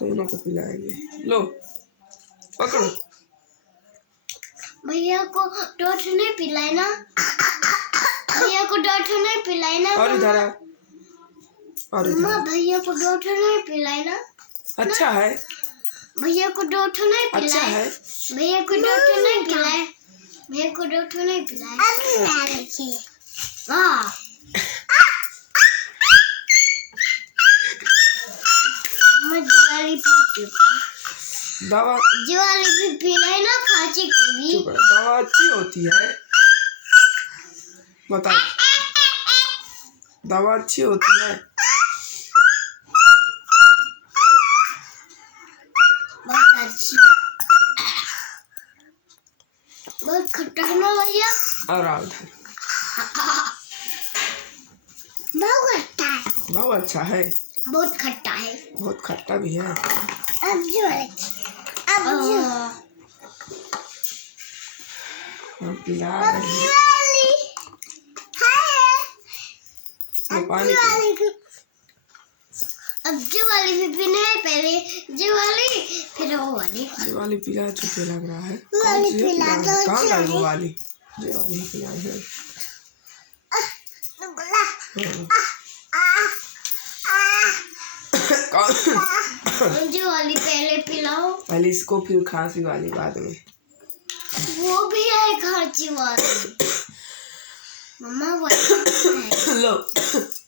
दोनों को पिलाएंगे। लो पकड़ो। भैया को डॉट नहीं पिलाए ना, भैया को डॉट नहीं पिलाए ना। और इधर आ, और मम्मा भैया को डॉट नहीं पिलाए ना। अच्छा है, भैया को डॉट नहीं पिलाए। अच्छा है। भैया को डॉट नहीं पिलाए, भैया को डॉट नहीं पिलाए। हाँ दवा जीवाली भी पिलाए ना, खांसी की भी। दवा अच्छी होती है, बताओ दवा अच्छी होती है। बहुत अच्छी, बहुत खट्टा है ना भैया। और आओ इधर। बहुत खट्टा है, बहुत अच्छा है, बहुत खट्टा है, बहुत खट्टा भी है। अब जो हम पिला रहे हैं। पानी अब जो वाली भी पीना है, पहले जो वाली फिर वो वाली। ये वाली पिला चुके लग रहा है। वाली पिला दो, कहाँ गई वो वाली? ये वाली पिलाई है। जो वाली पहले पिलाओ, पहले इसको फिर खांसी वाली बाद में। वो भी है खांसी वाली। मम्मा वो लो